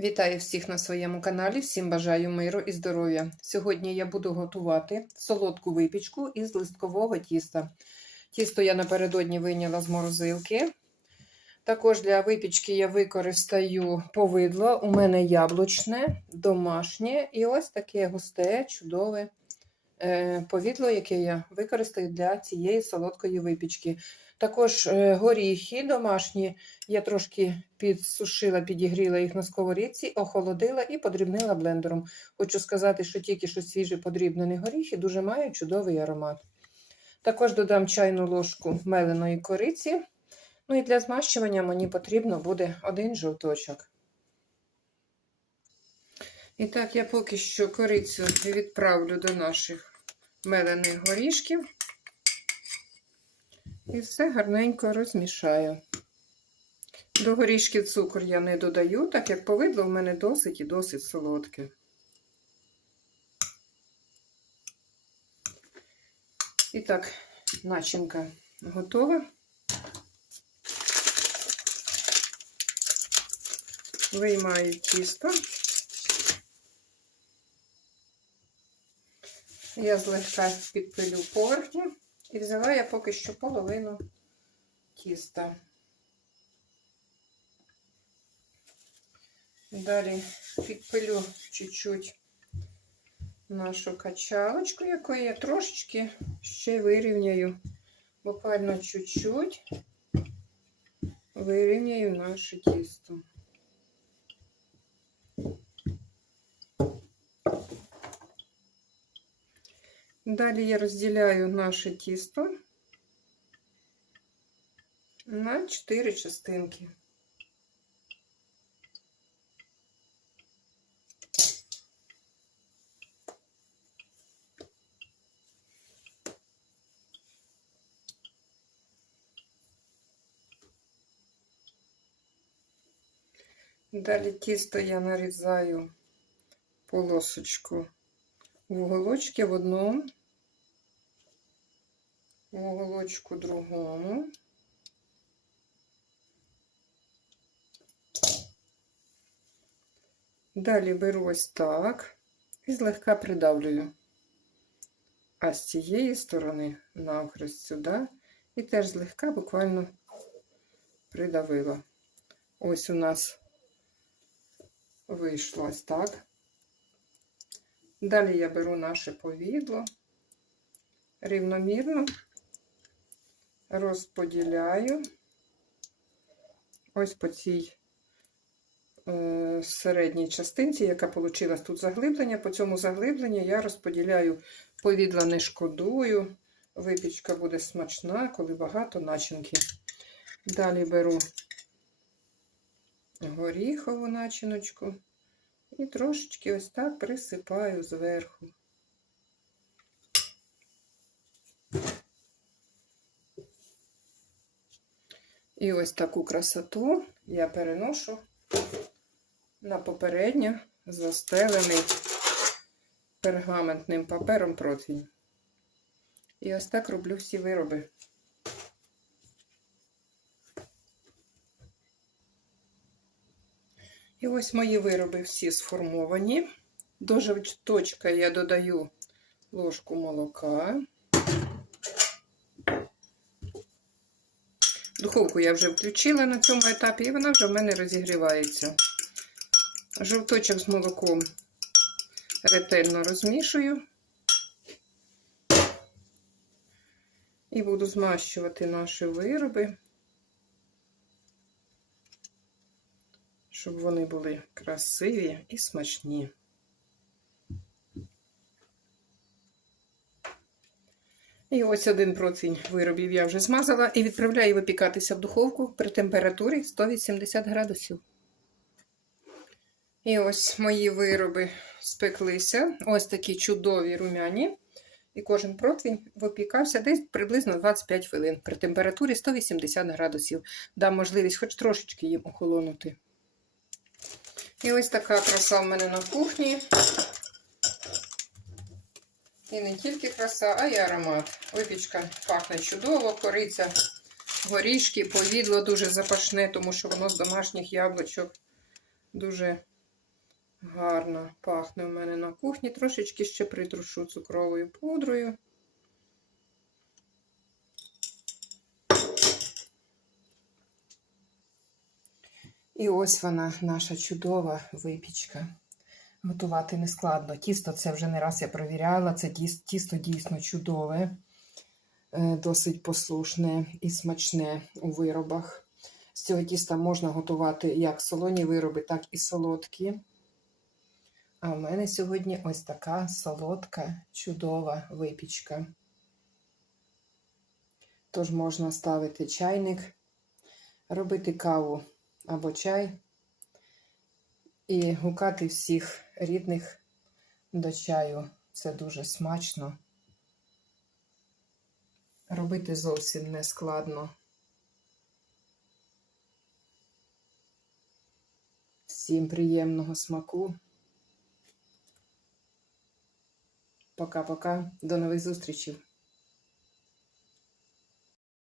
Вітаю всіх на своєму каналі. Всім бажаю миру і здоров'я. Сьогодні я буду готувати солодку випічку із листкового тіста. Тісто я напередодні вийняла з морозилки. Також для випічки я використаю повидло. У мене яблучне, домашнє і ось таке густе, чудове повідло, яке я використаю для цієї солодкої випічки. Також е, горіхи домашні. Я трошки підсушила, підігріла їх на сковорідці, охолодила і подрібнила блендером. Хочу сказати, що тільки що свіжі подрібнені горіхи дуже мають чудовий аромат. Також додам чайну ложку меленої кориці. Ну і для змащування мені потрібно буде один жовточок. І так, я поки що корицю відправлю до наших мелених горішків. І все гарненько розмішаю. До горішків цукор я не додаю, так як повидло в мене досить і досить солодке. І так, начинка готова. Виймаю тісто. Я злегка підпилю поверхню. І взяла я поки що половину тіста. Далі підпилю чуть-чуть нашу качалочку, якою я трошечки ще вирівняю, буквально чуть-чуть вирівняю наше тісто. Далі я розділяю наше тісто на 4 частинки. Далі тісто я нарізаю полосочку в уголочки в одному, в уголочку другому. Далі беру ось так і злегка придавлюю. А з цієї сторони навхрест сюди, і теж злегка буквально придавила. Ось у нас вийшло ось так. Далі я беру наше повідло, рівномірно розподіляю ось по цій е, середній частинці, яка вийшла тут заглиблення. По цьому заглибленню я розподіляю повідло, не шкодую. Випічка буде смачна, коли багато начинки. Далі беру горіхову начиночку. І трошечки ось так присипаю зверху. І ось таку красоту я переношу на попередньо застелений пергаментним папером противень. І ось так роблю всі вироби. І ось мої вироби всі сформовані. До жовточка я додаю ложку молока. Духовку я вже включила на цьому етапі, і вона вже в мене розігрівається. Жовточок з молоком ретельно розмішую. І буду змащувати наші вироби. щоб вони були красиві і смачні. І ось один противень виробів я вже змазала і відправляю випікатися в духовку при температурі 180 градусів. І ось мої вироби спеклися. Ось такі чудові румяні. І кожен противень випікався десь приблизно 25 хвилин при температурі 180 градусів. Дам можливість хоч трошечки їм охолонути. І ось така краса в мене на кухні. І не тільки краса, а й аромат. Випічка пахне чудово, кориця, горішки, повідло дуже запашне, тому що воно з домашніх яблучок дуже Гарно пахне у мене на кухні. Трошечки ще притрушу цукровою пудрою. І ось вона, наша чудова випічка. Готувати не складно. Тісто це вже не раз я провіряла. Це тісто дійсно чудове, е, досить послушне і смачне у виробах. З цього тіста можна готувати як солоні вироби, так і солодкі. А в мене сьогодні ось така солодка, чудова випічка. Тож можна ставити чайник, робити каву або чай і гукати всіх рідних до чаю. Це дуже смачно. Робити зовсім не складно. Всім приємного смаку. Пока-пока. До нових зустрічей.